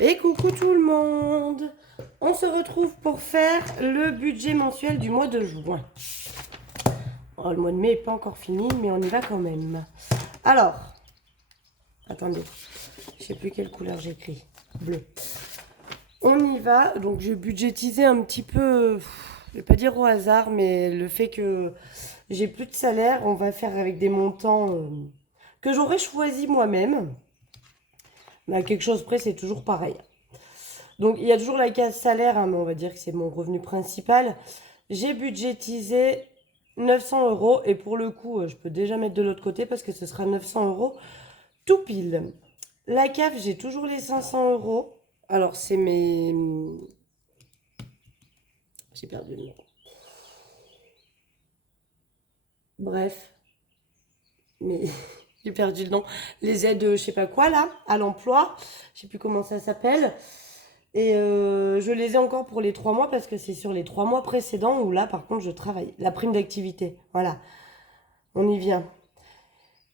Et coucou tout le monde. On se retrouve pour faire le budget mensuel du mois de juin. Oh, le mois de mai n'est pas encore fini, mais on y va quand même. Alors, attendez, je sais plus quelle couleur j'écris. Bleu. On y va. Donc, j'ai budgétisé un petit peu, je vais pas dire au hasard, mais le fait que j'ai plus de salaire, on va faire avec des montants que j'aurais choisi moi-même. Mais à quelque chose près, c'est toujours pareil. Donc il y a toujours la case salaire, hein, mais on va dire que c'est mon revenu principal. J'ai budgétisé 900 euros et pour le coup, je peux déjà mettre de l'autre côté parce que ce sera 900 euros tout pile. La CAF, j'ai toujours les 500 euros. Alors c'est mes... J'ai perdu le nom. Bref, mais j'ai perdu le nom. Les aides, je sais pas quoi là, à l'emploi. Je sais plus comment ça s'appelle. Et je les ai encore pour les 3 mois parce que c'est sur les 3 mois précédents où là, par contre, je travaille. La prime d'activité. Voilà, on y vient.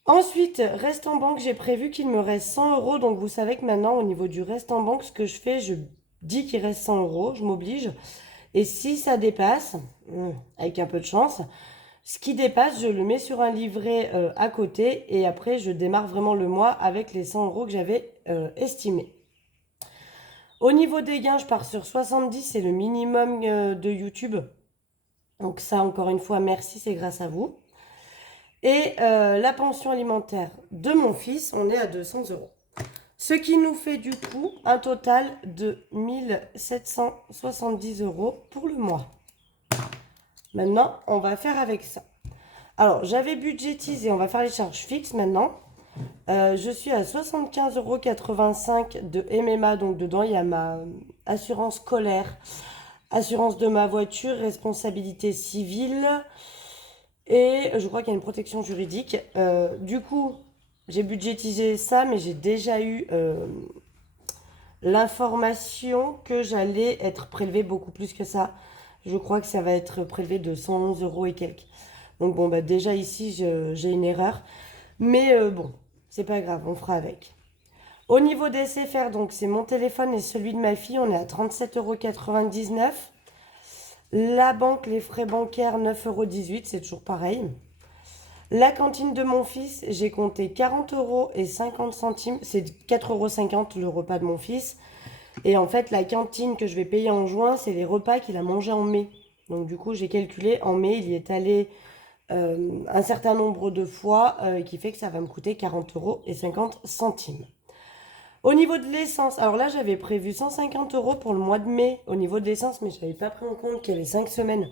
Ensuite, reste en banque, j'ai prévu qu'il me reste 100 euros. Donc vous savez que maintenant, au niveau du reste en banque, ce que je fais, je dis qu'il reste 100 euros, je m'oblige. Et si ça dépasse, avec un peu de chance, ce qui dépasse, je le mets sur un livret à côté et après, je démarre vraiment le mois avec les 100 euros que j'avais estimés. Au niveau des gains, je pars sur 70, c'est le minimum de YouTube. Donc ça, encore une fois, merci, c'est grâce à vous. Et la pension alimentaire de mon fils, on est à 200 euros. Ce qui nous fait du coup un total de 1770 euros pour le mois. Maintenant, on va faire avec ça. Alors, j'avais budgétisé, on va faire les charges fixes maintenant. Je suis à 75,85 € de MMA, donc dedans il y a ma assurance scolaire, assurance de ma voiture, responsabilité civile et je crois qu'il y a une protection juridique. Du coup, j'ai budgétisé ça, mais j'ai déjà eu l'information que j'allais être prélevée beaucoup plus que ça. Je crois que ça va être prélevé de 111 euros et quelques. Donc bon, bah déjà ici, j'ai une erreur. Mais bon, c'est pas grave, on fera avec. Au niveau des SFR, donc c'est mon téléphone et celui de ma fille, on est à 37,99 €. La banque, les frais bancaires, 9,18 €, c'est toujours pareil. La cantine de mon fils, j'ai compté 40 € et 50 centimes. C'est 4,50 € le repas de mon fils. Et en fait, la cantine que je vais payer en juin, c'est les repas qu'il a mangés en mai. Donc du coup, j'ai calculé, en mai, il y est allé un certain nombre de fois, qui fait que ça va me coûter 40 € et 50 centimes. Au niveau de l'essence, alors là j'avais prévu 150 € pour le mois de mai au niveau de l'essence, mais je n'avais pas pris en compte qu'il y avait 5 semaines.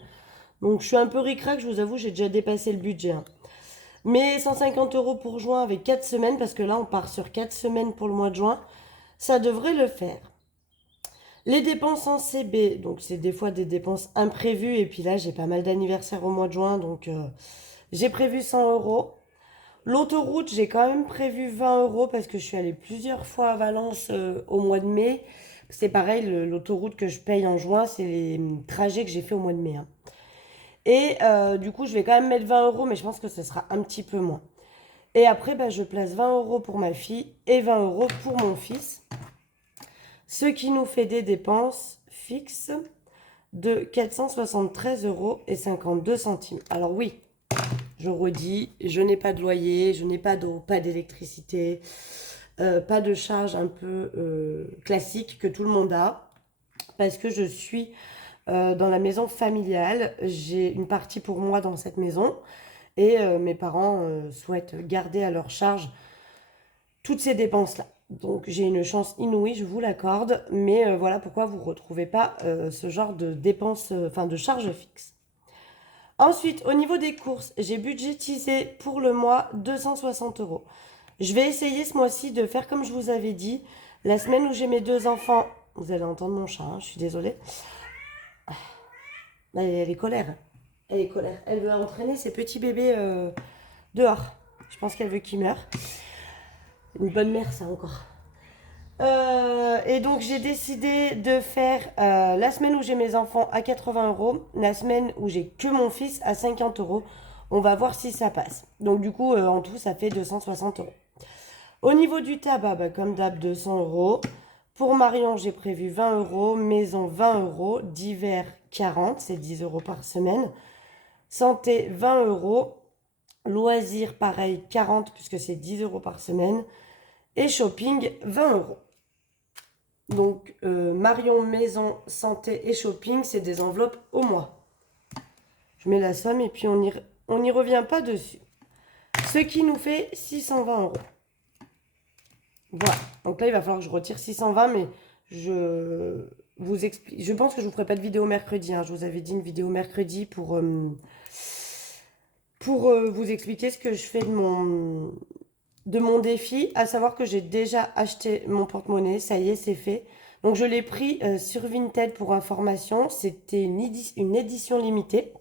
Donc je suis un peu ric-rac, je vous avoue, j'ai déjà dépassé le budget, hein. Mais 150 € pour juin avec 4 semaines, parce que là on part sur 4 semaines pour le mois de juin, ça devrait le faire. Les dépenses en CB, donc c'est des fois des dépenses imprévues, et puis là j'ai pas mal d'anniversaires au mois de juin, donc j'ai prévu 100 €. L'autoroute, j'ai quand même prévu 20 € parce que je suis allée plusieurs fois à Valence au mois de mai. C'est pareil, l'autoroute que je paye en juin, c'est les trajets que j'ai fait au mois de mai, hein. Et du coup, je vais quand même mettre 20 €, mais je pense que ce sera un petit peu moins. Et après, bah, je place 20 € pour ma fille et 20 € pour mon fils. Ce qui nous fait des dépenses fixes de 473,52 €. Alors oui, je redis, je n'ai pas de loyer, je n'ai pas d'eau, pas d'électricité, pas de charges un peu classiques que tout le monde a, parce que je suis dans la maison familiale. J'ai une partie pour moi dans cette maison et mes parents souhaitent garder à leur charge toutes ces dépenses-là. Donc j'ai une chance inouïe, je vous l'accorde, mais voilà pourquoi vous ne retrouvez pas ce genre de dépenses, enfin de charges fixes. Ensuite, au niveau des courses, j'ai budgétisé pour le mois 260 €. Je vais essayer ce mois-ci de faire comme je vous avais dit. La semaine où j'ai mes deux enfants, vous allez entendre mon chat, hein, je suis désolée. Elle est colère. Elle est colère. Elle veut entraîner ses petits bébés dehors. Je pense qu'elle veut qu'ils meurent. Une bonne mère, ça encore. Et donc j'ai décidé de faire la semaine où j'ai mes enfants à 80 €, la semaine où j'ai que mon fils à 50 €. On va voir si ça passe. Donc du coup, en tout, ça fait 260 €. Au niveau du tabac, bah, comme d'hab, 200 €. Pour Marion, j'ai prévu 20 euros. Maison, 20 euros. Divers, 40, c'est 10 euros par semaine. Santé, 20 euros. Loisirs, pareil, 40 puisque c'est 10 euros par semaine. Et shopping, 20 euros. Donc, Marion, maison, santé et shopping, c'est des enveloppes au mois. Je mets la somme et puis on n'y revient pas dessus. Ce qui nous fait 620 euros. Voilà. Donc là, il va falloir que je retire 620, mais je vous explique. Je pense que je ne vous ferai pas de vidéo mercredi, hein. Je vous avais dit une vidéo mercredi pour vous expliquer ce que je fais de mon défi, à savoir que j'ai déjà acheté mon porte-monnaie. Ça y est, c'est fait. Donc, je l'ai pris sur Vinted pour information. C'était une édition limitée.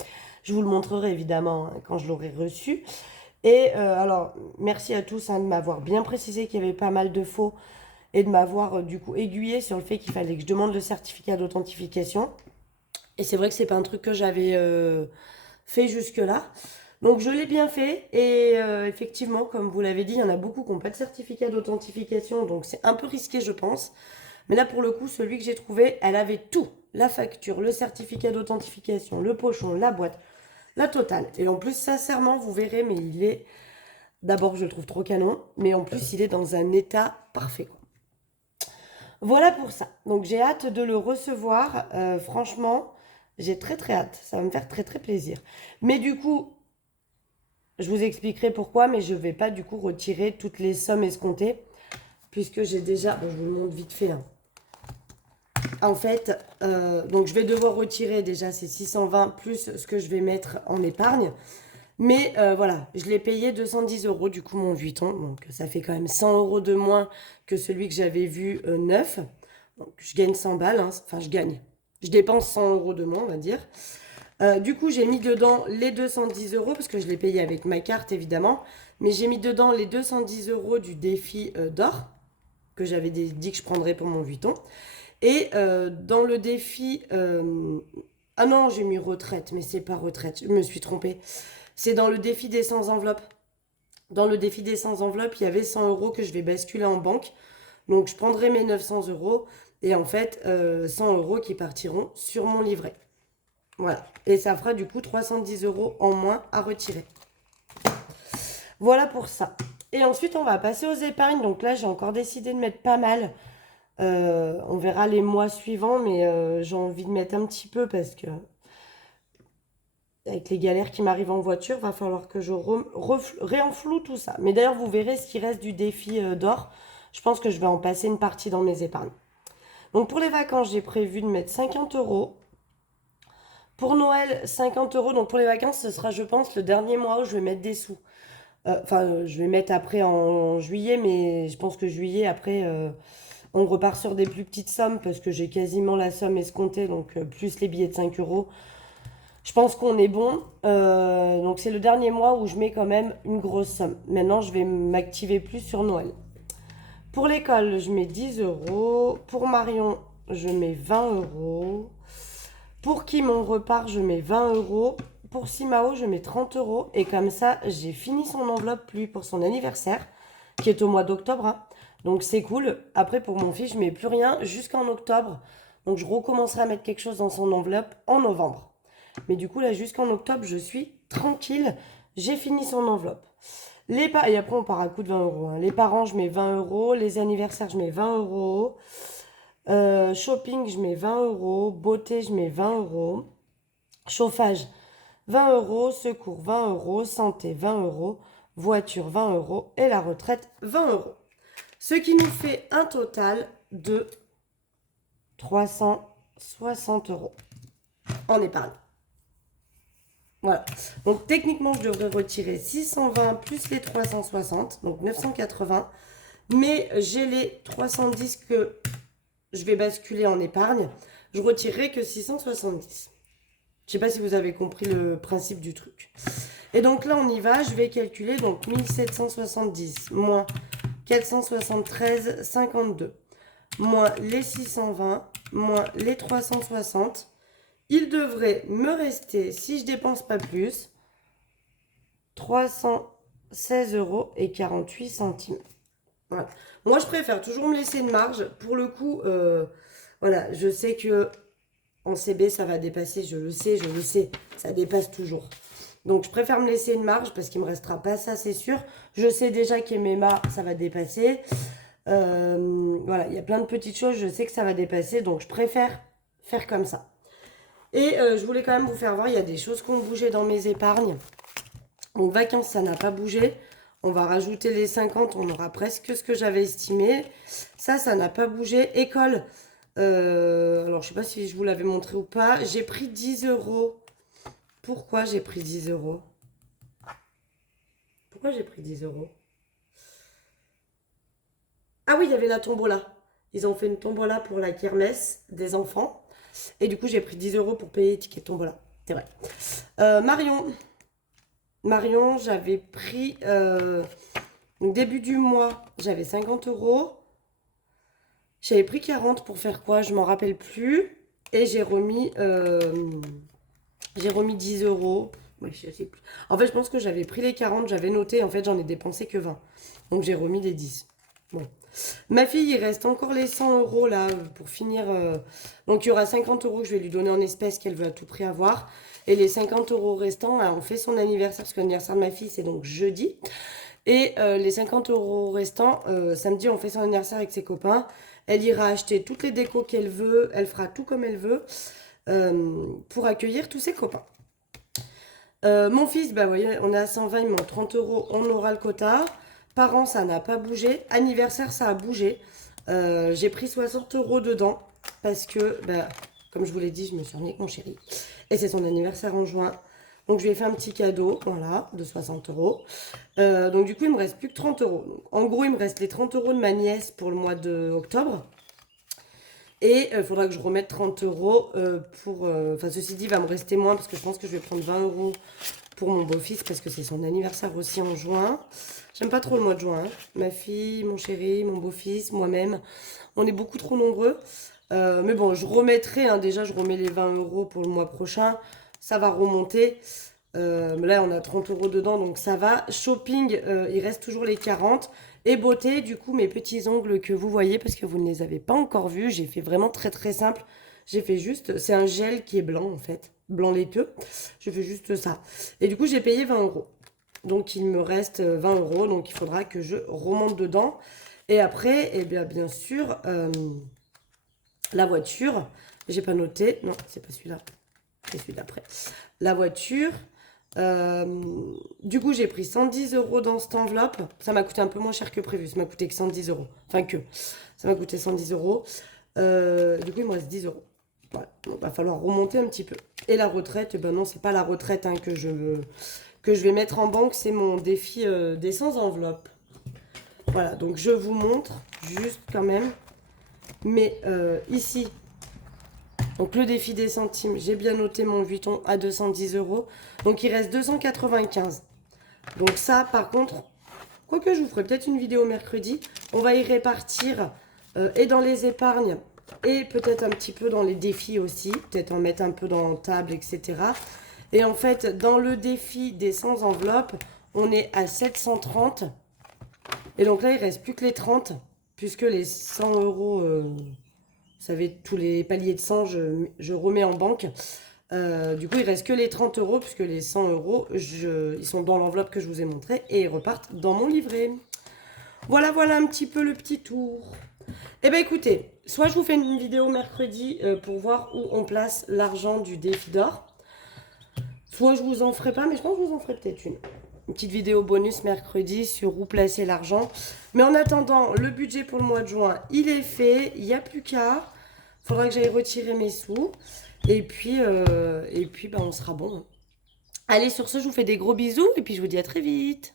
Je vous le montrerai évidemment hein, quand je l'aurai reçu. Et alors, merci à tous hein, de m'avoir bien précisé qu'il y avait pas mal de faux et de m'avoir du coup aiguillé sur le fait qu'il fallait que je demande le certificat d'authentification. Et c'est vrai que c'est pas un truc que j'avais fait jusque-là. Donc je l'ai bien fait et effectivement, comme vous l'avez dit, il y en a beaucoup qui n'ont pas de certificat d'authentification, donc c'est un peu risqué je pense. Mais là pour le coup, celui que j'ai trouvé, elle avait tout. La facture, le certificat d'authentification, le pochon, la boîte, la totale. Et en plus, sincèrement, vous verrez, mais il est... D'abord, je le trouve trop canon, mais en plus, il est dans un état parfait. Voilà pour ça. Donc j'ai hâte de le recevoir. Franchement, j'ai très très hâte. Ça va me faire très très plaisir. Mais du coup, je vous expliquerai pourquoi, mais je ne vais pas du coup retirer toutes les sommes escomptées, puisque j'ai déjà... Bon, je vous le montre vite fait. Hein. En fait, donc je vais devoir retirer déjà ces 620 plus ce que je vais mettre en épargne. Mais voilà, je l'ai payé 210 euros du coup mon Vuitton. Donc ça fait quand même 100 euros de moins que celui que j'avais vu neuf. Donc je gagne 100 balles. Hein. Enfin, je gagne. Je dépense 100 euros de moins, on va dire. Du coup, j'ai mis dedans les 210 euros parce que je l'ai payé avec ma carte évidemment. Mais j'ai mis dedans les 210 euros du défi d'or que j'avais dit que je prendrais pour mon Vuitton. Et dans le défi... Ah non, j'ai mis retraite, mais c'est pas retraite. Je me suis trompée. C'est dans le défi des 100 enveloppes. Dans le défi des 100 enveloppes, il y avait 100 euros que je vais basculer en banque. Donc, je prendrai mes 900 euros et en fait, 100 euros qui partiront sur mon livret. Voilà. Et ça fera du coup 310 euros en moins à retirer. Voilà pour ça. Et ensuite, on va passer aux épargnes. Donc là, j'ai encore décidé de mettre pas mal. On verra les mois suivants, mais j'ai envie de mettre un petit peu parce que avec les galères qui m'arrivent en voiture, va falloir que je réenfloue tout ça. Mais d'ailleurs, vous verrez ce qui reste du défi d'or. Je pense que je vais en passer une partie dans mes épargnes. Donc pour les vacances, j'ai prévu de mettre 50 euros. Pour Noël, 50 euros. Donc pour les vacances, ce sera, je pense, le dernier mois où je vais mettre des sous. Enfin, je vais mettre après en juillet, mais je pense que juillet, après, on repart sur des plus petites sommes parce que j'ai quasiment la somme escomptée, donc plus les billets de 5 euros. Je pense qu'on est bon. Donc c'est le dernier mois où je mets quand même une grosse somme. Maintenant, je vais m'activer plus sur Noël. Pour l'école, je mets 10 euros. Pour Marion, je mets 20 euros. Pour Kim, on repart, je mets 20 euros. Pour Simao, je mets 30 euros. Et comme ça, j'ai fini son enveloppe, lui, pour son anniversaire, qui est au mois d'octobre. Hein. Donc c'est cool. Après, pour mon fils, je mets plus rien jusqu'en octobre. Donc je recommencerai à mettre quelque chose dans son enveloppe en novembre. Mais du coup, là, jusqu'en octobre, je suis tranquille. J'ai fini son enveloppe. Et après, on part à coup de 20 euros. Hein. Les parents, je mets 20 euros. Les anniversaires, je mets 20 euros. Shopping, je mets 20 euros. Beauté, je mets 20 euros. Chauffage, 20 euros. Secours, 20 euros. Santé, 20 euros. Voiture, 20 euros. Et la retraite, 20 euros. Ce qui nous fait un total de 360 euros en épargne. Voilà. Donc techniquement, je devrais retirer 620 plus les 360, donc 980. Mais j'ai les 310 que je vais basculer en épargne. Je retirerai que 670. Je ne sais pas si vous avez compris le principe du truc. Et donc là, on y va. Je vais calculer donc 1770 moins 473,52 moins les 620 moins les 360. Il devrait me rester, si je dépense pas plus, 316 euros et 48 centimes. Voilà. Moi, je préfère toujours me laisser une marge. Pour le coup, voilà, je sais que en CB, ça va dépasser, je le sais, ça dépasse toujours. Donc, je préfère me laisser une marge parce qu'il me restera pas ça, c'est sûr. Je sais déjà qu'MMA, ça va dépasser. Voilà, il y a plein de petites choses, je sais que ça va dépasser, donc je préfère faire comme ça. Et je voulais quand même vous faire voir, il y a des choses qui ont bougé dans mes épargnes. Donc, vacances, ça n'a pas bougé. On va rajouter les 50, on aura presque ce que j'avais estimé. Ça n'a pas bougé. École, alors je sais pas si je vous l'avais montré ou pas. J'ai pris 10 euros. Pourquoi j'ai pris 10 euros? Pourquoi j'ai pris 10 euros? Ah oui, il y avait la tombola. Ils ont fait une tombola pour la kermesse des enfants. Et du coup, j'ai pris 10 euros pour payer les tickets tombola. C'est vrai. Marion. Marion, j'avais pris... donc début du mois, j'avais 50 euros. J'avais pris 40 pour faire quoi? Je m'en rappelle plus. Et j'ai remis 10 euros. Ouais, je sais plus. En fait, je pense que j'avais pris les 40, j'avais noté. En fait, j'en ai dépensé que 20. Donc, j'ai remis les 10. Bon. Ma fille, il reste encore les 100 euros là pour finir. Donc, il y aura 50 euros que je vais lui donner en espèces qu'elle veut à tout prix avoir. Et les 50 euros restants, là, on fait son anniversaire parce que l'anniversaire de ma fille, c'est donc jeudi. Et les 50 euros restants, samedi, on fait son anniversaire avec ses copains. Elle ira acheter toutes les décos qu'elle veut. Elle fera tout comme elle veut pour accueillir tous ses copains. Mon fils, bah, vous voyez, on est à 120, il manque 30 euros, on aura le quota. Parents, ça n'a pas bougé. Anniversaire, ça a bougé. J'ai pris 60 euros dedans parce que, bah, comme je vous l'ai dit, je me suis remis avec mon chéri. Et c'est son anniversaire en juin. Donc, je lui ai fait un petit cadeau, voilà, de 60 euros. Donc, du coup, il me reste plus que 30 euros. Donc, en gros, il me reste les 30 euros de ma nièce pour le mois d'octobre. Et il faudra que je remette 30 euros pour... Enfin, ceci dit, il va me rester moins parce que je pense que je vais prendre 20 euros pour mon beau-fils parce que c'est son anniversaire aussi en juin. J'aime pas trop le mois de juin, hein. Ma fille, mon chéri, mon beau-fils, moi-même. On est beaucoup trop nombreux. Mais bon, je remettrai, hein, déjà, je remets les 20 euros pour le mois prochain. Ça va remonter. Là, on a 30 euros dedans, donc ça va. Shopping, il reste toujours les 40. Et beauté, du coup, mes petits ongles que vous voyez, parce que vous ne les avez pas encore vus, j'ai fait vraiment très très simple. J'ai fait juste, c'est un gel qui est blanc en fait, blanc laiteux. Je fais juste ça. Et du coup, j'ai payé 20 euros. Donc, il me reste 20 euros, donc il faudra que je remonte dedans. Et après, eh bien sûr, la voiture, j'ai pas noté, non, c'est pas celui-là, c'est celui d'après. La voiture, du coup, j'ai pris 110 euros dans cette enveloppe. Ça m'a coûté un peu moins cher que prévu. Ça m'a coûté que 110 euros. Enfin, ça m'a coûté 110 euros. Du coup, il me reste 10 euros. Voilà. Donc, il va falloir remonter un petit peu. Et la retraite, ben non, c'est pas la retraite hein, que je vais mettre en banque. C'est mon défi des 100 enveloppes. Voilà, donc je vous montre juste quand même. Mais ici, donc le défi des centimes, j'ai bien noté mon Vuitton à 210 euros. Donc il reste 295. Donc ça, par contre, quoique je vous ferai peut-être une vidéo mercredi, on va y répartir et dans les épargnes et peut-être un petit peu dans les défis aussi. Peut-être en mettre un peu dans table, etc. Et en fait, dans le défi des 100 enveloppes, on est à 730. Et donc là, il reste plus que les 30, puisque les 100 euros... vous savez, tous les paliers de 100, je remets en banque. Du coup, il reste que les 30 euros, puisque les 100 euros, ils sont dans l'enveloppe que je vous ai montrée et ils repartent dans mon livret. Voilà, voilà un petit peu le petit tour. Eh bien, écoutez, soit je vous fais une vidéo mercredi pour voir où on place l'argent du défi d'or, soit je vous en ferai pas, mais je pense que je vous en ferai peut-être une. Une petite vidéo bonus mercredi sur où placer l'argent. Mais en attendant, le budget pour le mois de juin, il est fait. Il n'y a plus qu'à. Il faudra que j'aille retirer mes sous. Et puis ben, on sera bon. Allez, sur ce, je vous fais des gros bisous. Et puis, je vous dis à très vite.